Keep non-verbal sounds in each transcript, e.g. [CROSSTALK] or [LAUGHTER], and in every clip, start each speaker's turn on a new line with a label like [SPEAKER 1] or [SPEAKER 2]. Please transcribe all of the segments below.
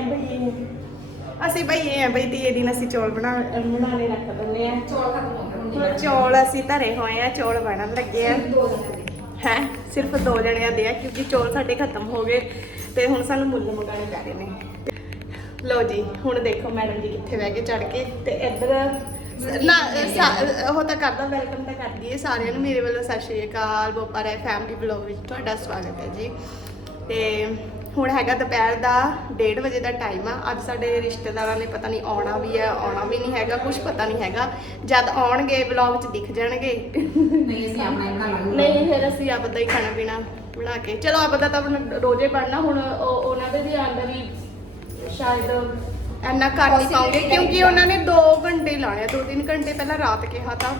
[SPEAKER 1] ਬਈ ਅਸੀਂ ਇਹ ਆ ਬਈ ਦੀਏ ਦਿਨ ਅਸੀਂ ਚੌਲ ਬਣਾ ਬਣਾਣੇ ਰੱਖ ਦਿੰਦੇ ਆ।
[SPEAKER 2] ਚੌਲ ਖਤਮ ਹੋ ਗਏ
[SPEAKER 1] ਹੁਣ ਚੌਲ ਅਸੀਂ ਧਰੇ ਹੋਏ ਆ ਚੌਲ ਬਣਨ ਲੱਗੇ ਆ।
[SPEAKER 2] ਦੋ ਦਿਨ ਦੇ।
[SPEAKER 1] ਹੈ ਸਿਰਫ ਦੋ ਜਣਿਆਂ ਦੇ ਆ ਕਿਉਂਕਿ ਚੌਲ ਸਾਡੇ ਖਤਮ ਹੋ ਗਏ ਤੇ ਹੁਣ ਸਾਨੂੰ ਮੁੱਲ ਮੰਗਾਣੇ ਪੈ ਰਹੇ ਨੇ। ਲਓ ਜੀ ਹੁਣ ਦੇਖੋ ਮੈਡਮ ਜੀ ਕਿੱਥੇ ਬਹਿ ਕੇ ਚੜ ਕੇ ਤੇ ਇੱਧਰ ਨਾ ਉਹ ਤਾਂ ਕਰਦਾ ਵੈਲਕਮ ਤਾਂ ਕਰਦੀ ਹੈ ਸਾਰਿਆਂ ਨੂੰ। ਮੇਰੇ ਵੱਲੋਂ ਸਤਿ ਸ਼੍ਰੀ ਅਕਾਲ ਬੋਪਾ ਰਾਏ ਫੈਮਿਲੀ ਵਲੌਗ ਵਿੱਚ ਤੁਹਾਡਾ ਸਵਾਗਤ ਹੈ ਜੀ। ਤੇ ਹੁਣ ਹੈਗਾ ਦੁਪਹਿਰ ਦਾ 1:30 ਵਜੇ ਦਾ ਟਾਈਮ ਆ। ਅੱਜ ਸਾਡੇ ਰਿਸ਼ਤੇਦਾਰਾਂ ਨੇ ਪਤਾ ਨਹੀਂ ਆਉਣਾ ਵੀ ਹੈ ਆਉਣਾ ਵੀ ਨਹੀਂ ਹੈਗਾ ਕੁਝ ਪਤਾ ਨਹੀਂ ਹੈਗਾ। ਜਦ ਆਉਣਗੇ ਵਲੌਗ 'ਚ ਦਿਖ ਜਾਣਗੇ।
[SPEAKER 2] ਨਹੀਂ ਅਸੀਂ ਆਪਣਾ ਇਹਨਾਂ ਲਾਂਗੇ।
[SPEAKER 1] ਨਹੀਂ ਫਿਰ ਅਸੀਂ ਆਪਦਾ ਹੀ ਖਾਣਾ ਪੀਣਾ ਬਣਾ ਕੇ। ਚਲੋ ਆਪਦਾ ਤਾਂ ਰੋਜ਼ੇ ਬਣਨਾ ਹੁਣ ਉਹ- ਉਹਨਾਂ ਦੇ ਵੀ ਆਂਦਾ ਵੀ ਸ਼ਾਇਦ ਐਨਾ ਕਰ ਨਹੀਂ ਪਾਉਂਗੇ ਕਿਉਂਕਿ ਉਹਨਾਂ ਨੇ 2 ਘੰਟੇ ਲਾਣੇ ਆ 2-3 ਘੰਟੇ ਪਹਿਲਾਂ ਰਾਤ ਕਿਹਾ ਤਾਂ।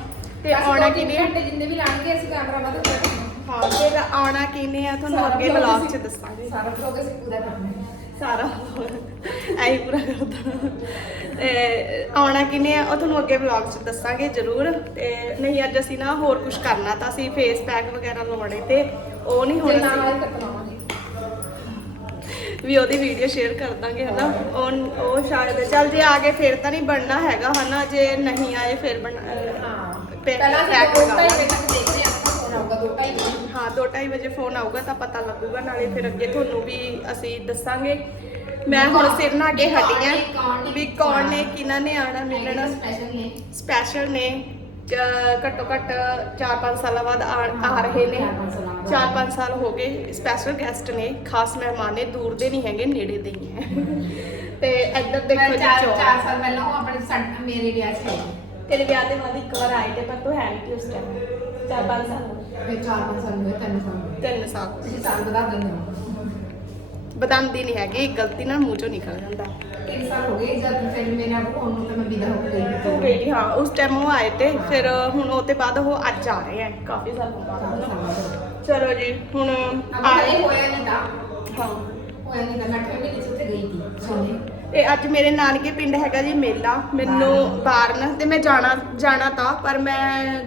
[SPEAKER 1] ਤੇ ਆਉਣਾ ਕਿਨੇ
[SPEAKER 2] ਘੰਟੇ ਜਿੰਨੇ ਵੀ ਲਾਣਗੇ ਅਸੀਂ ਕੈਮਰਾ ਦੇਣਾ
[SPEAKER 1] ਹਾਂ ਫਿਰ ਆਉਣਾ ਕਿਨੇ ਆ ਤੁਹਾਨੂੰ ਅੱਗੇ ਵਲੌਗ 'ਚ ਦੱਸਾਂਗੇ।
[SPEAKER 2] ਸਾਰਾ ਵਲੌਗ ਅਸੀਂ ਪੂਰਾ ਕਰਨਾ ਹੈ।
[SPEAKER 1] ਸਾਰਾ ਐਂ ਪੂਰਾ ਕਰਦਾ। ਤੇ ਆਉਣਾ ਕਿਨੇ ਆ ਉਹ ਤੁਹਾਨੂੰ ਅੱਗੇ ਵਲੌਗ 'ਚ ਦੱਸਾਂਗੇ ਜ਼ਰੂਰ। ਤੇ ਨਹੀਂ ਅੱਜ ਅਸੀਂ ਨਾ ਹੋਰ ਕੁਝ ਕਰਨਾ ਤਾਂ ਅਸੀਂ ਫੇਸ ਪੈਕ ਵਗੈਰਾ ਲਾਉਣੇ ਤੇ ਉਹ ਨਹੀਂ
[SPEAKER 2] ਤੇ
[SPEAKER 1] ਹੁਣ
[SPEAKER 2] ਨਾਲ
[SPEAKER 1] ਅਸੀਂ
[SPEAKER 2] ਨਾਲ ਕਰਵਾਵਾਂਗੇ
[SPEAKER 1] ਵੀ ਉਹਦੀ ਵੀਡੀਓ ਸ਼ੇਅਰ ਕਰ ਦਾਂਗੇ ਹਨਾ? ਉਹ ਉਹ ਸ਼ਾਇਦ ਚੱਲ ਜੇ ਆ ਗਏ ਫਿਰ ਤਾਂ ਨਹੀਂ ਬਣਨਾ ਹੈਗਾ ਹਨਾ? ਜੇ ਨਹੀਂ ਆਏ ਫਿਰ ਬਣ
[SPEAKER 2] ਹਾਂ। ਪਹਿਲਾਂ
[SPEAKER 1] ਪੈਕ
[SPEAKER 2] ਦੋ। ਵਜੇ ਤੱਕ ਫੋਨ ਆਊਗਾ ਦੋ
[SPEAKER 1] ਹਾਂ 2:30 ਵਜੇ ਫੋਨ ਆਊਗਾ ਤਾਂ ਪਤਾ ਲੱਗੂਗਾ ਨਾਲੇ ਫਿਰ ਅੱਗੇ ਤੁਹਾਨੂੰ ਵੀ ਅਸੀਂ ਦੱਸਾਂਗੇ। ਮੈਂ ਹੁਣ ਸਿਰ ਨਹਾ ਕੇ ਹਟੀ ਆਂ ਵੀ ਕੌਣ ਨੇ ਕਿਹਨਾਂ ਨੇ ਆਣਾ ਮਿਲਣਾ।
[SPEAKER 2] ਸਪੈਸ਼ਲ ਨੇ
[SPEAKER 1] ਨੇ ਘੱਟੋ ਘੱਟ 4-5 ਸਾਲਾਂ ਬਾਅਦ ਆ ਰਹੇ ਨੇ।
[SPEAKER 2] ਚਾਰ ਪੰਜ ਸਾਲਾਂ ਬਾਅਦ।
[SPEAKER 1] 4-5 ਸਾਲ ਹੋ ਗਏ ਸਪੈਸ਼ਲ ਗੈਸਟ ਨੇ ਖਾਸ ਮਹਿਮਾਨ ਨੇ ਦੂਰ ਦੇ ਨਹੀਂ ਹੈਗੇ ਨੇੜੇ ਦੇ ਹੀ ਹੈ। ਤੇ ਇੱਧਰ ਦੇਖੋ ਜੀ
[SPEAKER 2] ਚਾਰ
[SPEAKER 1] ਚੌਲ।
[SPEAKER 2] ਚਾਰ ਸਾਲ ਪਹਿਲਾਂ ਉਹ ਆਪਣੇ ਮੇਰੇ ਵਿਆਹ 'ਚ
[SPEAKER 1] ਤੇਰੇ ਵਿਆਹ ਦੇ ਬਾਅਦ ਇੱਕ ਵਾਰ ਆਏ ਤੇ ਪਰ ਤੂੰ ਹੈ ਨਹੀਂ ਉਸ ਟਾਈਮ ਚਾਰ ਪੰਜ ਸਾਲ ਹੋ ਗਏ।
[SPEAKER 2] ਚਾਰ ਪੰਜ ਸਾਲ ਹੋਏ ਤਿੰਨ ਸਾਲ ਹੋਏ।
[SPEAKER 1] ਤਿੰਨ ਸਾਲ।
[SPEAKER 2] ਤੁਸੀਂ ਸਾਲ ਬਤਾ ਦਿੰਦੇ ਹੋ।
[SPEAKER 1] ਬਤਾਉਂਦੀ ਨਹੀਂ ਹੈਗੀ ਗਲਤੀ ਨਾਲ ਮੂੰਹ ਚੋਂ ਨਿਕਲ ਜਾਂਦਾ।
[SPEAKER 2] ਤਿੰਨ ਸਾਲ ਹੋ ਗਏ ਜਦ ਫਿਰ ਮੇਰੇ ਹੋਣ ਨੂੰ ਤਾਂ ਮੈਂ ਵਿਦਾ ਹੋ ਗਈ।
[SPEAKER 1] ਤੂੰ ਗਈ ਹਾਂ ਉਸ ਟਾਈਮ ਉਹ ਆਏ ਤੇ ਫਿਰ ਹੁਣ ਉਹ ਤੇ ਬਾਅਦ ਉਹ ਅੱਜ ਆ ਰਹੇ ਆ ਕਾਫੀ ਸਾਲਾਂ ਬਾਅਦ ਚਲੋ ਜੀ ਹੁਣ
[SPEAKER 2] ਇਹ ਹੋਇਆ ਨਹੀਂ ਤਾਂ।
[SPEAKER 1] ਹਾਂ।
[SPEAKER 2] ਹੋਇਆ ਨਹੀਂ ਤਾਂ ਮੈਂ ਅਠਵੇਂ ਮਹੀਨੇ 'ਚ ਉੱਥੇ ਗਈ ਸੀ। ਸੋਨੇ
[SPEAKER 1] ਤੇ ਅੱਜ ਮੇਰੇ ਨਾਨਕੇ ਪਿੰਡ ਹੈਗਾ ਜੀ ਮੇਲਾ। ਮੈਨੂੰ ਬਾਰਨ ਤੇ ਮੈਂ ਜਾਣਾ ਜਾਣਾ ਤਾਂ ਪਰ ਮੈਂ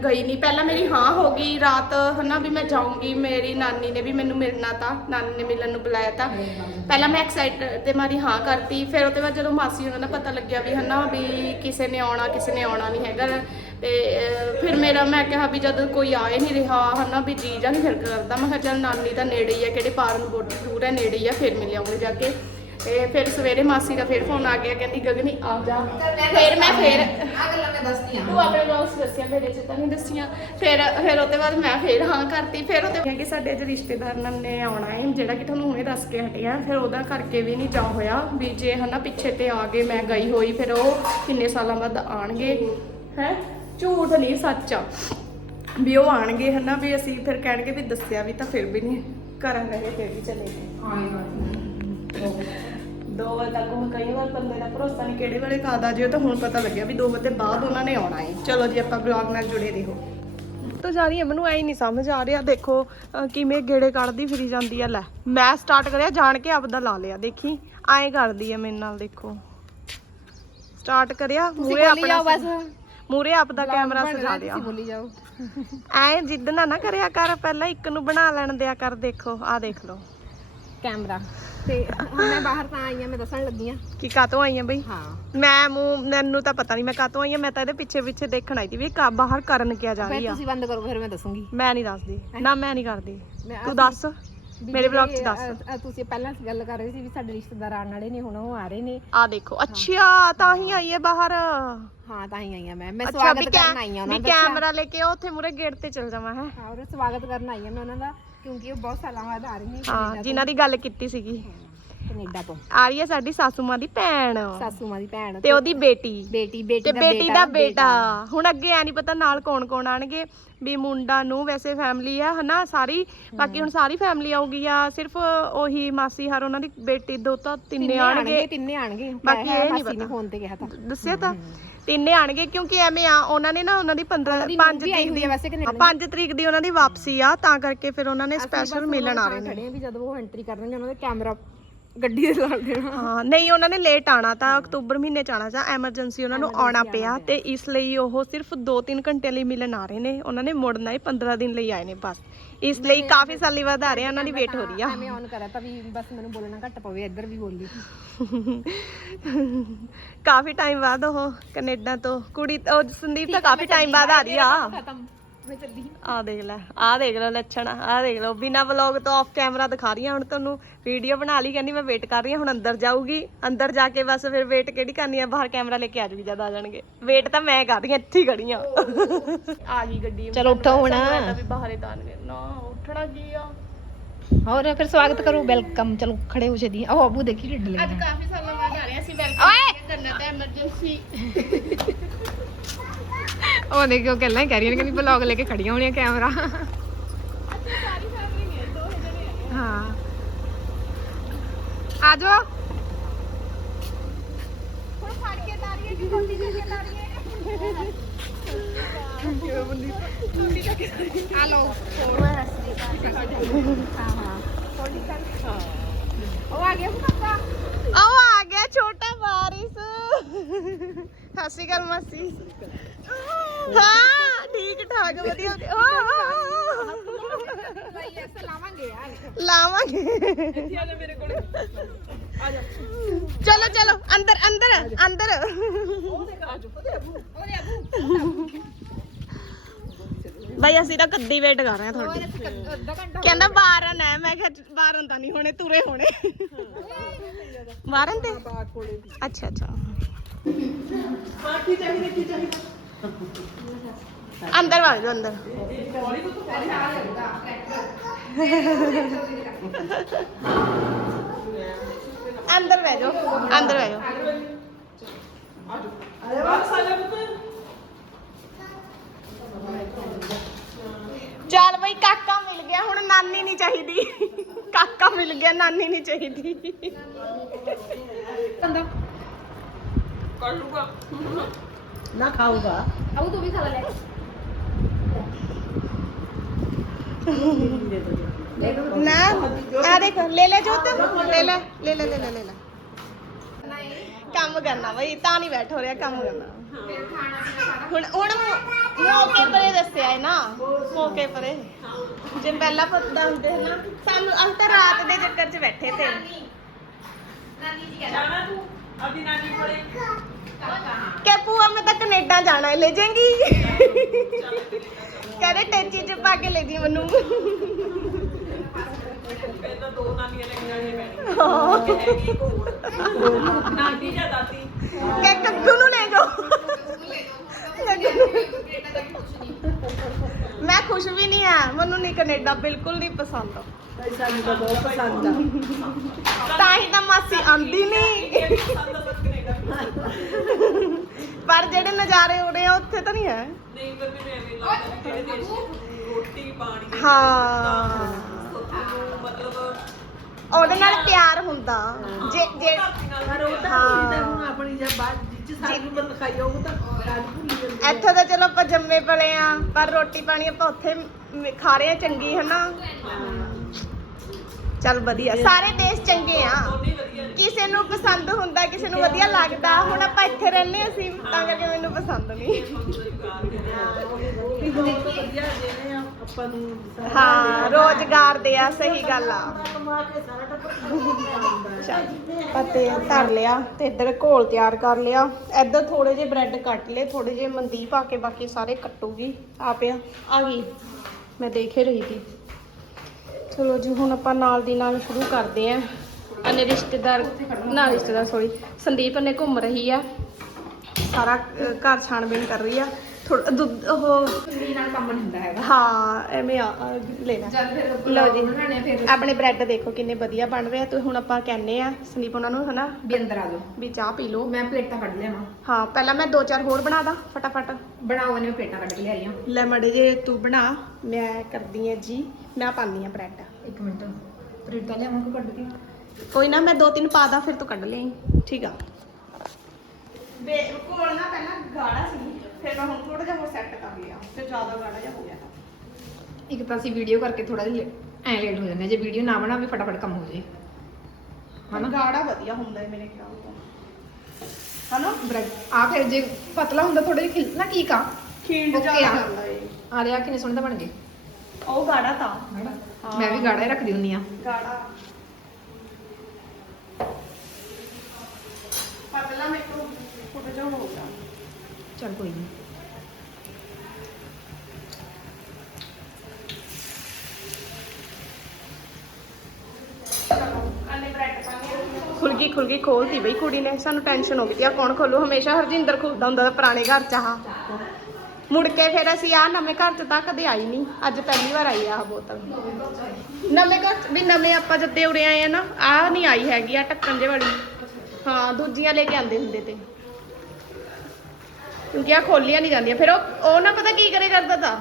[SPEAKER 1] ਗਈ ਨਹੀਂ। ਪਹਿਲਾਂ ਮੇਰੀ ਹਾਂ ਹੋ ਗਈ ਰਾਤ ਹਨਾ ਵੀ ਮੈਂ ਜਾਊਂਗੀ। ਮੇਰੀ ਨਾਨੀ ਨੇ ਵੀ ਮੈਨੂੰ ਮਿਲਣਾ ਤਾਂ ਨਾਨੀ ਨੇ ਮਿਲਣ ਨੂੰ ਬੁਲਾਇਆ ਤਾਂ। ਪਹਿਲਾਂ ਮੈਂ ਐਕਸਾਈਟ ਤੇ ਮਾਰੀ ਹਾਂ ਕਰਤੀ। ਫਿਰ ਉਹਦੇ ਬਾਅਦ ਜਦੋਂ ਮਾਸੀ ਉਹਨਾਂ ਦਾ ਪਤਾ ਲੱਗਿਆ ਵੀ ਹਨਾ ਵੀ ਕਿਸੇ ਨੇ ਆਉਣਾ ਕਿਸੇ ਨੇ ਆਉਣਾ ਨਹੀਂ ਹੈਗਾ। ਤੇ ਫਿਰ ਮੇਰਾ ਮੈਂ ਕਿਹਾ ਵੀ ਜਦ ਕੋਈ ਆ ਹੀ ਨਹੀਂ ਰਿਹਾ ਹਨਾ ਵੀ ਜੀ ਜਾਂ ਨਹੀਂ ਫਿਰ ਕਰਦਾ। ਮੈਂ ਕਿਹਾ ਚੱਲ ਨਾਨੀ ਤਾਂ ਨੇੜੇ ਹੀ ਆ ਕਿਹੜੇ ਪਾਰਨ ਬੋਟ ਦੂਰ ਹੈ ਨੇੜੇ ਹੀ ਆ ਫਿਰ ਮਿਲ ਆਉਂਗੇ ਜਾ ਕੇ। ਤੇ ਫਿਰ ਸਵੇਰੇ ਮਾਸੀ ਦਾ ਫਿਰ ਫੋਨ ਆ ਗਿਆ ਕਹਿੰਦੀ ਗਗਨੀ ਆ ਜਾ। ਫਿਰ ਮੈਂ ਫਿਰ
[SPEAKER 2] ਆ ਗੱਲਾਂ ਮੈਂ ਦੱਸਦੀ
[SPEAKER 1] ਤੂੰ
[SPEAKER 2] ਹਾਂ
[SPEAKER 1] ਆਪਣੇ ਬਲੌਗਸ ਦੱਸਿਆ ਮੇਰੇ ਚ ਤਾਂ ਨਹੀਂ ਦੱਸੀਆਂ। ਫਿਰ ਫਿਰ ਉਹਦੇ ਬਾਅਦ ਮੈਂ ਫਿਰ ਹਾਂ ਕਰਤੀ। ਫਿਰ ਉਹਦੇ ਕਿ ਸਾਡੇ ਅੱਜ ਰਿਸ਼ਤੇਦਾਰ ਨੇ ਆਉਣਾ ਹੈ ਜਿਹੜਾ ਕਿ ਤੁਹਾਨੂੰ ਹੁਣੇ ਦੱਸ ਕੇ ਹਟੇ ਆ। ਫਿਰ ਉਹਦਾ ਕਰਕੇ ਵੀ ਨਹੀਂ ਜਾ ਹੋਇਆ ਵੀ ਜੇ ਹਨਾ ਪਿੱਛੇ ਤੇ ਆ ਗਏ ਮੈਂ ਗਈ ਹੋਈ ਫਿਰ ਉਹ ਕਿੰਨੇ ਸਾਲਾਂ ਬਾਅਦ ਆਣਗੇ ਹੈ? ਝੂਠ ਨਹੀਂ ਸੱਚ ਆ। ਵੀ ਉਹ ਆਣਗੇ ਹਨਾ ਵੀ ਅਸੀਂ ਫਿਰ ਕਹਿਣਗੇ ਵੀ ਦੱਸਿਆ ਵੀ ਤਾਂ ਫਿਰ ਵੀ ਨਹੀਂ। ਘਰਾਂ ਰਹੇ ਫਿਰ ਵੀ ਚਲੇ ਗਏ।
[SPEAKER 2] ਹਾਂ ਇਹ ਬਾਤ
[SPEAKER 1] ਦੋ ਵਜੇ ਤੱਕ ਹੁਣ ਕਈ ਵਾਰ ਬੰਦੇ ਦਾ ਭਰੋਸਾ ਨਹੀਂ ਕਿਹੜੇ ਵੇਲੇ ਕਾਦ ਆ ਜਿਓ ਤਾਂ ਹੁਣ ਪਤਾ ਲੱਗਿਆ ਵੀ 2 ਵਜੇ ਬਾਅਦ ਉਹਨਾਂ ਨੇ ਆਉਣਾ ਹੈ ਚਲੋ ਜੀ ਆਪਾਂ ਬਲੌਗ ਨਾਲ ਜੁੜੇ ਰਹੋ। ਤਾਂ ਜਾ ਰਹੀ ਹੈ ਮੈਨੂੰ ਐ ਨਹੀਂ ਸਮਝ ਆ ਰਿਹਾ ਦੇਖੋ ਅਹ ਕਿਵੇਂ ਗੇੜੇ ਕੱਢਦੀ ਫਿਰੀ ਜਾਂਦੀ ਆ ਲੈ। ਮੈਂ ਸਟਾਰਟ ਕਰਿਆ ਜਾਣ ਕੇ ਆਪਦਾ ਲਾ ਲਿਆ ਦੇਖੀ ਐਂ ਕਰਦੀ ਆ ਮੇਰੇ ਨਾਲ ਦੇਖੋ। ਸਟਾਰਟ ਕਰਿਆ ਮੂਰੇ ਆਪਣਾ ਮੂਰੇ ਆਪਦਾ ਕੈਮਰਾ ਸਜਾ ਲਿਆ
[SPEAKER 2] ਬੋਲੀ ਜਾਓ।
[SPEAKER 1] ਐ ਜਿੱਦ ਨਾ ਨਾ ਕਰਿਆ ਕਰ ਪਹਿਲਾਂ ਇੱਕ ਨੂੰ ਬਣਾ ਲੈਣ ਦਿਆ ਕਰ ਦੇਖੋ ਆ ਦੇਖ ਲਓ।
[SPEAKER 2] ਕੈਮਰਾ ਤੇ ਹੁਣ ਮੈਂ ਬਾਹਰ ਤਾਂ ਆਈ ਆ ਮੈਂ ਦੱਸਣ ਲੱਗੀ ਆ।
[SPEAKER 1] ਕੀ ਕਾਤੋਂ ਆਈ ਆ ਬਈ?
[SPEAKER 2] ਹਾਂ।
[SPEAKER 1] ਮੈਂ ਮੂੰਹ ਮੈਨੂੰ ਤਾਂ ਪਤਾ ਨਹੀਂ ਮੈਂ ਕਾਤੋਂ ਆਈ ਆ ਮੈਂ ਤਾਂ ਇਹਦੇ ਪਿੱਛੇ ਪਿੱਛੇ ਦੇਖਣ ਆਈ ਸੀ ਵੀ ਇਹ ਕਾ ਬਾਹਰ ਕਰਨ ਕਿਆ ਜਾ ਰਹੀ
[SPEAKER 2] ਫਿਰ
[SPEAKER 1] ਆ
[SPEAKER 2] ਤੁਸੀਂ ਬੰਦ ਕਰੋ ਫਿਰ ਮੈਂ ਦੱਸੂਗੀ।
[SPEAKER 1] ਮੈਂ ਨਹੀਂ ਦੱਸਦੀ। ਨਾ ਮੈਂ ਨਹੀਂ ਕਰਦੀ।
[SPEAKER 2] ਮੈਂ
[SPEAKER 1] ਤੂੰ ਦੱਸ।
[SPEAKER 2] ਵੀ
[SPEAKER 1] ਮੇਰੇ ਵਲੌਗ 'ਚ
[SPEAKER 2] ਜਿਹੜੇ,
[SPEAKER 1] ਦੱਸ।
[SPEAKER 2] ਅ, ਅ, ਤੁਸੀਂ ਪਹਿਲਾਂ ਗੱਲ ਕਰ ਰਹੇ ਸੀ ਵੀ ਸਾਡੇ ਰਿਸ਼ਤੇਦਾਰ ਆਉਣ ਵਾਲੇ ਨੇ ਹੁਣ ਉਹ ਆ ਰਹੇ ਨੇ।
[SPEAKER 1] ਆ ਦੇਖੋ ਅੱਛਾ ਤਾਂ ਹੀ ਆਈ ਹੈ ਬਾਹਰ।
[SPEAKER 2] ਹਾਂ ਤਾਂ ਹੀ ਆਈ ਆ ਮੈਂ। ਮੈਂ
[SPEAKER 1] ਅੱਛਾ
[SPEAKER 2] ਸਵਾਗਤ
[SPEAKER 1] ਵੀ
[SPEAKER 2] ਕਰਨ ਆਈ ਆ
[SPEAKER 1] ਕੈ-
[SPEAKER 2] ਉਹਨਾਂ
[SPEAKER 1] ਵੀ
[SPEAKER 2] ਦਾ।
[SPEAKER 1] ਕੈਮਰਾ ਲੈ ਕੇ ਉੱਥੇ ਮੂਰੇ ਗੇਟ ਤੇ ਚਲ ਜਾਵਾਂ ਹੈ।
[SPEAKER 2] ਸਵਾਗਤ ਕਰਨ ਆਈ ਆ ਮੈਂ ਉਹਨਾਂ ਦਾ। ਕਿਉਂਕਿ ਉਹ ਬਹੁਤ ਸਾਲਾਂ ਬਾਅਦ ਆ ਰਹੇ ਨੇ
[SPEAKER 1] ਹਾਂ
[SPEAKER 2] ਕੈਨੇਡਾ
[SPEAKER 1] ਜਿਨ੍ਹਾਂ ਦੀ ਗੱਲ ਕੀਤੀ ਸੀਗੀ।
[SPEAKER 2] ਕੈਨੇਡਾ ਤੋਂ।
[SPEAKER 1] ਆ ਰਹੀ ਹੈ ਸਾਡੀ ਸਾਸੂ ਮਾਂ ਦੀ ਭੈਣ।
[SPEAKER 2] ਸਾਸੂ ਮਾਂ ਦੀ ਭੈਣ
[SPEAKER 1] ਤੇ ਉਹਦੀ ਬੇਟੀ।
[SPEAKER 2] ਬੇਟੀ
[SPEAKER 1] ਤੇ
[SPEAKER 2] ਬੇਟੀ ਦਾ
[SPEAKER 1] ਬੇਟੀ ਦਾ ਬੇਟਾ। ਹੁਣ ਅੱਗੇ ਐ ਨਹੀਂ ਪਤਾ ਨਾਲ ਕੌਣ ਕੌਣ ਆਣਗੇ। ਵੀ ਮੁੰਡਾ ਨੂੰ ਵੈਸੇ ਫੈਮਿਲੀ ਆ ਹਨਾ? ਸਾਰੀ ਬਾਕੀ ਹੁਣ ਸਾਰੀ ਫੈਮਿਲੀ ਆਊਗੀ ਆ ਸਿਰਫ ਉਹੀ ਮਾਸੀ ਹਰ ਉਹਨਾਂ ਦੀ ਬੇਟੀ ਦੋ ਤਾਂ ਤਿੰਨੇ ਆਣਗੇ।
[SPEAKER 2] ਤਿੰਨੇ ਆਣਗੇ।
[SPEAKER 1] ਬਾਕੀ ਇਹ ਨਹੀਂ ਪਤਾ।
[SPEAKER 2] ਫੋਨ ਤੇ ਕਿਹਾ ਤਾਂ।
[SPEAKER 1] ਦੱਸਿਆ ਤਾਂ। ਤਿੰਨੇ ਆਣਗੇ ਕਿਉਂਕਿ ਐਵੇਂ ਆ ਉਹਨਾਂ ਨੇ ਨਾ ਉਹਨਾਂ ਦੀ 15
[SPEAKER 2] ਦੀ
[SPEAKER 1] 5
[SPEAKER 2] ਵੀ ਆਈ
[SPEAKER 1] ਤਰੀਕ ਦੀ
[SPEAKER 2] ਆ ਵੈਸੇ ਕੈਨੇਡਾ
[SPEAKER 1] 5 ਤਰੀਕ ਦੀ ਉਹਨਾਂ ਦੀ ਵਾਪਸੀ ਆ ਤਾਂ ਕਰਕੇ ਫਿਰ ਉਹਨਾਂ ਨੇ ਸਪੈਸ਼ਲ ਮਿਲਣ ਆ ਰਹੇ ਨੇ।
[SPEAKER 2] ਆ ਵੀ ਜਦੋਂ ਉਹ ਐਂਟਰੀ ਕਰਨਗੇ ਉਹਨਾਂ ਦੇ ਕੈਮਰਾ ਗੱਡੀ ਦੇ ਨਾਲ ਦੇਣਾ।
[SPEAKER 1] ਹਾਂ ਨਹੀਂ ਉਹਨਾਂ ਨੇ ਲੇਟ ਆਣਾ ਤਾਂ ਅਕਤੂਬਰ ਮਹੀਨੇ ਚ ਆਣਾ ਜਾਂ ਐਮਰਜੈਂਸੀ ਉਹਨਾਂ ਨੂੰ ਆਉਣਾ ਪਿਆ ਤੇ ਇਸ ਲਈ ਉਹ ਸਿਰਫ 2-3 ਘੰਟੇ ਲਈ ਮਿਲਣ ਆ ਰਹੇ ਨੇ। ਉਹਨਾਂ ਨੇ ਮੁੜਨਾ ਹੀ 15 ਦਿਨ ਲਈ ਆਏ ਨੇ ਬਸ। ਇਸ ਲਈ ਕਾਫੀ ਸਾਲੀ ਬਾਅਦ ਆ ਰਹੇ ਆ ਉਹਨਾਂ ਦੀ ਵੇਟ ਹੋ ਰਹੀ ਆ।
[SPEAKER 2] ਐਵੇਂ ਔਨ ਕਰਿਆ ਤਾਂ ਵੀ ਬਸ ਮੈਨੂੰ ਬੋਲਣਾ ਘੱਟ ਪਵੇ ਇੱਧਰ ਵੀ ਬੋਲੀ।
[SPEAKER 1] ਕਾਫੀ ਟਾਈਮ ਬਾਅਦ ਉਹ ਕੈਨੇਡਾ ਤੋਂ ਕੁੜੀ ਉਹ ਸੰਦੀਪ ਤਾਂ ਕਾਫੀ ਟਾਈਮ ਬਾਅਦ ਆ ਰਹੀ ਆ।
[SPEAKER 2] ਖਤਮ। ਮੈਂ ਚੱਲੀ
[SPEAKER 1] ਆ ਦੇਖ ਲੈ ਆ ਦੇਖ ਲਓ ਲੱਛਣ ਆ ਦੇਖ ਲਓ ਬਿਨਾ ਵਲੌਗ ਤੋਂ ਆਫ ਕੈਮਰਾ ਦਿਖਾ ਰਹੀ ਆ ਹੁਣ ਤੁਹਾਨੂੰ ਵੀਡੀਓ ਬਣਾ ਲਈ ਕਹਿੰਦੀ ਮੈਂ ਵੇਟ ਕਰ ਰਹੀ ਆ ਹੁਣ ਅੰਦਰ ਜਾਊਗੀ। ਅੰਦਰ ਜਾ ਕੇ ਬਸ ਫਿਰ ਵੇਟ ਕਿਹੜੀ ਕਰਨੀ ਆ? ਬਾਹਰ ਕੈਮਰਾ ਲੈ ਕੇ ਆ ਜੂਗੀ ਜਦ ਆ ਜਾਣਗੇ। ਵੇਟ ਤਾਂ ਮੈਂ ਕਰ ਰਹੀ ਆ ਇੱਥੇ ਹੀ ਖੜੀ ਆ। ਆ ਗਈ ਗੱਡੀ।
[SPEAKER 2] ਚਲੋ ਉੱਠੋ ਹੁਣ।
[SPEAKER 1] ਵੀ ਬਾਹਰੇ ਨਾ ਉੱਠਣਾ ਕੀ ਆ?
[SPEAKER 2] ਹੋਰ ਫਿਰ ਸਵਾਗਤ ਕਰੋ ਵੈਲਕਮ ਚਲੋ ਖੜੇ ਹੋ ਜਦੀ। ਉਹ ਅਬੂ ਦੇਖੀ ਢਿੱਡ ਲੈ
[SPEAKER 1] ਅੱਜ ਕਾਫੀ ਸਾਲਾਂ ਬਾਅਦ ਆ ਰਹੇ ਅਸੀਂ ਵੈਲਕਮ ਕਰਨਾ ਤਾਂ ਐਮਰਜੈਂਸੀ
[SPEAKER 2] ਉਹ ਨੇ ਕਿਉਂ ਗੱਲਾਂ ਕਹਿ ਰਹੀਆਂ ਨੇ ਕਹਿੰਦੀ ਵਲੌਗ ਲੈ ਕੇ ਖੜੀਆਂ ਹੋਣੀਆਂ ਕੈਮਰਾ ਹਾਂ। ਆ ਜਾਓ।
[SPEAKER 1] ਹੁਣ ਫੜ ਕੇ ਲਾਰੀਏ ਜੀ ਕੋਲੀ ਕਰਕੇ ਲਾਰੀਏ
[SPEAKER 2] ਆ ਲੋ ਹੋਰ ਹੱਸਦੀ ਹਾਂ ਹਾਂ
[SPEAKER 1] ਕੋਲੀ ਕਰ ਹਾਂ ਉਹ ਆ ਗਿਆ ਪਤਾ ਛੋਟਾ ਬਾਰਿਸ ਹਸੀ ਕਰ ਮਸੀ। ਠੀਕ, ਠਾਕ ਚਲੋ ਚਲੋ, ਅੰਦਰ ਅੰਦਰ ਅੰਦਰ। ਬਈ, ਅਸੀਂ ਤਾਂ ਕੱਦੀ ਵੇਟ ਕਰ ਰਹੇ ਹਾਂ ਕਹਿੰਦਾ ਬਾਰਨ ਹੈ ਮੈਂ ਕਿਹਾ ਚ- ਬਾਰਨ ਤਾਂ ਨਹੀਂ ਹੋਣੇ, ਤੁਰੇ ਹੋਣੇ। ਬਾਰਨ ਤੇ? ਅੱਛਾ ਅੱਛਾ। ਹਾਂ ਕੀ ਕੀ ਚਾਹੀਦਾ ਅੰਦਰ ਵੜ ਜਾਓ, ਅੰਦਰ। ਅੰਦਰ ਬਹਿ ਜਾਓ, ਅੰਦਰ ਬਹਿ ਜਾਓ। ਚੱਲ ਬਈ, ਕਾਕਾ ਮਿਲ ਗਿਆ, ਹੁਣ ਨਾਨੀ ਨਹੀਂ ਚਾਹੀਦੀ। ਕਾਕਾ ਮਿਲ ਗਿਆ, ਨਾਨੀ ਨਹੀਂ ਚਾਹੀਦੀ।
[SPEAKER 3] ਨਾ ना
[SPEAKER 2] खाऊंगा अब तू भी खा
[SPEAKER 1] ले ना आ देखो ले ले जोत ले ले ले ले ले ले ले ਕੰਮ ਕਰਨਾ ਬਈ ਤਾਂ ਨਹੀਂ ਬੈਠ ਹੋ ਰਿਹਾ ਕੰਮ ਕਰਨਾ ਹੁਣ ਹੁਣ ਮੌਕੇ ਪਰੇ ਦੱਸਿਆ ਹੈ ਨਾ। ਮੌਕੇ ਪਰੇ ਜੇ ਪਹਿਲਾਂ ਪਤਾ ਹੁੰਦੇ ਨਾ ਸਾਨੂੰ ਅਸੀਂ ਤਾਂ ਰਾਤ ਦੇ ਚੱਕਰ 'ਚ ਬੈਠੇ ਤੇ। ਕਿ ਭੂਆ ਮੈਂ ਤਾਂ ਕੈਨੇਡਾ ਜਾਣਾ ਹੈ ਲੈ ਜਾਏਂਗੀ? ਕਹਿੰਦੇ ਟੈਚੀ 'ਚ ਪਾ ਕੇ ਲੈ ਜੀ ਮੈਨੂੰ। ਕਿ ਕੱਦੂ ਨੂੰ ਲੈ ਜਾਓ। ਮੈਂ ਖੁਸ਼ ਵੀ ਨਹੀਂ ਆ ਮੈਨੂੰ ਨਹੀਂ ਕੈਨੇਡਾ ਬਿਲਕੁਲ ਨਹੀਂ ਪਸੰਦ।
[SPEAKER 3] ਸਾਨੂੰ ਤਾਂ ਬਹੁਤ ਪਸੰਦ ਆ।
[SPEAKER 1] ਤਾਂ ਹੀ ਤਾਂ ਮਾਸੀ ਆਂਦੀ ਨਹੀਂ। ਪਰ ਜਿਹੜੇ ਨਜ਼ਾਰੇ ਹੋ ਰਹੇ ਆ ਉੱਥੇ ਤਾਂ ਨਹੀਂ ਹੈ। ਹਾਂ ਉਹਦੇ ਨਾਲ ਪਿਆਰ ਹੁੰਦਾ। ਜੇ ਜੇ
[SPEAKER 3] ਪਰ ਉਹ ਤਾਂ ਕੁੜੀ ਤਾਂ ਹੁਣ ਆਪਣੀ ਜਾਂ ਬਾਅਦ ਜਿੱਚ ਸਾਨੂੰ ਮਤ ਖਾਈ ਉਹ ਤਾਂ ਰਾਜ ਭੁੱਲੀ ਜਾਂਦੀ ਆ।
[SPEAKER 1] ਇੱਥੇ ਤਾਂ ਚਲੋ ਆਪਾਂ ਜੰਮੇ ਪਲੇ ਆ ਪਰ ਰੋਟੀ ਪਾਣੀ ਆਪਾਂ ਉੱਥੇ ਮ- ਖਾ ਰਹੇ ਆ ਚੰਗੀ ਹਨਾ? ਚੱਲ ਵਧੀਆ, ਸਾਰੇ ਦੇਸ਼ ਚੰਗੇ ਆ। ਕਿਸੇ ਨੂੰ ਪਸੰਦ ਹੁੰਦਾ, ਕਿਸੇ ਨੂੰ ਵਧੀਆ ਲੱਗਦਾ, ਹੁਣ ਆਪਾਂ ਇੱਥੇ ਰਹਿੰਦੇ ਅਸੀਂ, ਤਾਂ ਕਰਕੇ ਮੈਨੂੰ ਪਸੰਦ ਨਹੀਂ। ਹਾਂ, ਰੋਜ਼ਗਾਰ ਦੇ ਆ, ਸਹੀ ਗੱਲ ਆ।
[SPEAKER 3] ਕਮਾ
[SPEAKER 1] ਪਤੇ ਧਰ ਲਿਆ ਤੇ ਇੱਧਰ ਘੋਲ ਤਿਆਰ ਕਰ ਲਿਆ। ਇੱਧਰ ਥੋੜੇ ਜਿਹੇ ਬ੍ਰੈਡ ਕੱਟ ਲਏ ਥੋੜੇ ਜਿਹੇ ਮੰਦੀ ਪਾ ਕੇ ਬਾਕੀ ਸਾਰੇ ਕੱਟੂਗੀ। ਆ ਪਿਆ, ਆ ਗਈ। ਮੈਂ ਦੇਖ ਹੀ ਰਹੀ ਸੀ। ਚਲੋ ਜੀ ਹੁਣ ਆਪਾਂ ਨਾਲ ਦੀ ਨਾਲ ਸ਼ੁਰੂ ਕਰਦੇ ਆਂ ਅਨੇ ਰਿਸ਼ਤੇਦਾਰ ਨਾ ਰਿਸ਼ਤੇਦਾਰ ਸੌਰੀ ਸੰਦੀਪ ਨੇ ਘੁੰਮ ਰਹੀ ਆ। ਸਾਰਾ ਘਰ ਛਾਣਬੀਨ ਕਰ ਰਹੀ ਆ। ਥੋੜਾ ਦੁੱਧ ਉਹ
[SPEAKER 2] ਕੁੜੀ ਨਾਲ ਕੰਮ ਨਹੀਂ ਹੁੰਦਾ ਹੈਗਾ।
[SPEAKER 1] ਹਾਂ ਐਵੇਂ ਆ ਆ, ਲੈ ਲੈ
[SPEAKER 2] ਜਦ ਫਿਰ
[SPEAKER 1] ਲਓ ਜੀ। ਆਪਣੇ ਬ੍ਰੈਡ ਦੇਖੋ ਕਿੰਨੇ ਵਧੀਆ ਬਣ ਰਹੇ ਆ। ਤੇ ਹੁਣ ਆਪਾਂ ਕਹਿੰਨੇ ਆ ਸੰਦੀਪ ਉਹਨਾਂ ਨੂੰ ਹਨਾ
[SPEAKER 2] ਵੀ ਅੰਦਰ ਆ ਜਾਓ।
[SPEAKER 1] ਵੀ ਚਾਹ ਪੀ ਲਓ।
[SPEAKER 2] ਮੈਂ ਪਲੇਟਾਂ ਕੱਢ ਲਿਆਵਾਂ।
[SPEAKER 1] ਹਾਂ ਪਹਿਲਾਂ ਮੈਂ ਦੋ ਚਾਰ ਹੋਰ ਬਣਾ ਦਾਂ ਫਟਾਫਟ।
[SPEAKER 2] ਬਣਾਓ ਨੇ ਪਲੇਟਾਂ ਕੱਢ ਕੇ ਲਿਆਈਆਂ।
[SPEAKER 1] ਲੈ ਮੜੇ ਜੇ ਤੂੰ ਬਣਾ ਮੈਂ ਕਰਦੀ ਆ ਜੀ ਮੈਂ ਪਾਨੀ ਆ ਬ੍ਰੈਡ।
[SPEAKER 2] ਇੱਕ ਮਿੰਟ। ਪਲੇਟਾਂ ਲਿਆਵਾਂ ਕੋ ਕੱਢ ਕੇ
[SPEAKER 1] ਕੋਈ ਨਾ ਮੈਂ ਦੋ ਤਿੰਨ ਪਾ ਦਾਂ ਫਿਰ ਤੂੰ ਕੱਢ ਲਈ। ਠੀਕ ਆ। ਬੇ ਕੋਲ ਨਾ ਪਹਿਲਾਂ ਗਾੜਾ ਸੀ ਫਿਰ ਮੈਂ ਹੁਣ ਥੋੜਾ ਜਿਹਾ ਹੋਰ ਸੈੱਟ ਕਰ ਲਿਆ। ਫਿਰ ਜ਼ਿਆਦਾ ਗਾੜਾ ਜਿਹਾ ਹੋ ਗਿਆ ਤਾਂ।
[SPEAKER 2] ਇੱਕ ਤਾਂ ਅਸੀਂ ਵੀਡੀਓ ਕਰਕੇ ਥੋੜਾ ਜਿਹਾ ਐ ਲੇਟ ਹੋ ਜਾਂਦੇ ਹਾਂ। ਜੇ ਵੀਡੀਓ ਨਾ ਬਣਾਵੇ ਫਟਾਫਟ ਕੰਮ ਹੋ ਜੇ ਹਨਾ?
[SPEAKER 1] ਗਾੜਾ ਵਧੀਆ ਹੁੰਦਾ ਹੈ ਮੇਰੇ ਖਿਆਲ ਤੋਂ। ਹਨਾ?
[SPEAKER 2] ਬ੍ਰੈਡ। ਆ ਫਿਰ ਜੇ ਪਤਲਾ ਹੁੰਦਾ ਥੋੜਾ ਜਿਹਾ ਖਿਲ ਨਾ ਠੀਕ ਆ।
[SPEAKER 1] ਖੀਂਡ
[SPEAKER 2] Okay
[SPEAKER 1] ਜ਼ਿਆਦਾ
[SPEAKER 2] ਆ।
[SPEAKER 1] ਕਰਦਾ ਏ।
[SPEAKER 2] ਆ ਲਿਆ ਕਿੰਨੇ ਸੋਹਣੇ ਤਾਂ ਬਣ ਗਏ।
[SPEAKER 1] ਉਹ ਗਾੜਾ ਤਾਂ।
[SPEAKER 2] ਹਨਾ? ਮੈਂ ਵੀ ਗਾੜਾ ਹੀ ਰੱਖਦੀ ਹੁੰਨੀ ਆ
[SPEAKER 1] ਗਾੜਾ। ਪਤਲਾ ਮੇਰੇ ਕੋਲ ਫੁੱਟ ਜਾ
[SPEAKER 2] ਚਲ ਕੋਈ ਨਹੀਂ
[SPEAKER 1] ਖੋਲਤੀ ਬਈ ਕੁੜੀ ਨੇ। ਸਾਨੂੰ ਟੈਨਸ਼ਨ ਹੋ ਗਈ ਆ। ਕੌਣ ਖੋਲੂ? ਹਮੇਸ਼ਾ ਹਰਜਿੰਦਰ ਖੁੱਲਦਾ ਹੁੰਦਾ ਪੁਰਾਣੇ ਘਰ ਚ ਆਹ ਮੁੜ ਕੇ ਫਿਰ ਅਸੀਂ ਆ ਨਵੇਂ ਘਰ ਚ ਤਾਂ ਕਦੇ ਆਈ ਨਹੀਂ। ਅੱਜ ਪਹਿਲੀ ਵਾਰ ਆਈ ਆ ਬੋਤਲ। ਨਵੇਂ ਘਰ 'ਚ ਵੀ ਨਵੇਂ ਆਪਾਂ ਜੱਦੇ ਉਰੇ ਆਏ ਆ ਨਾ ਆਹ ਨਹੀਂ ਆਈ ਹੈਗੀ ਆ ਟੱਕਣ ਜੇ ਵਾਲੀ। ਹਾਂ ਦੂਜੀਆਂ ਲੈ ਕੇ ਆਂਦੇ ਹੁੰਦੇ ਤੇ। ਕਿਉਂਕਿ ਆ ਖੋਲੀਆਂ ਨਹੀਂ ਜਾਂਦੀਆਂ। ਫਿਰ ਉਹ ਉਹ ਨਾ ਪਤਾ ਕੀ ਕਰੇ ਕਰਦਾ ਤਾ?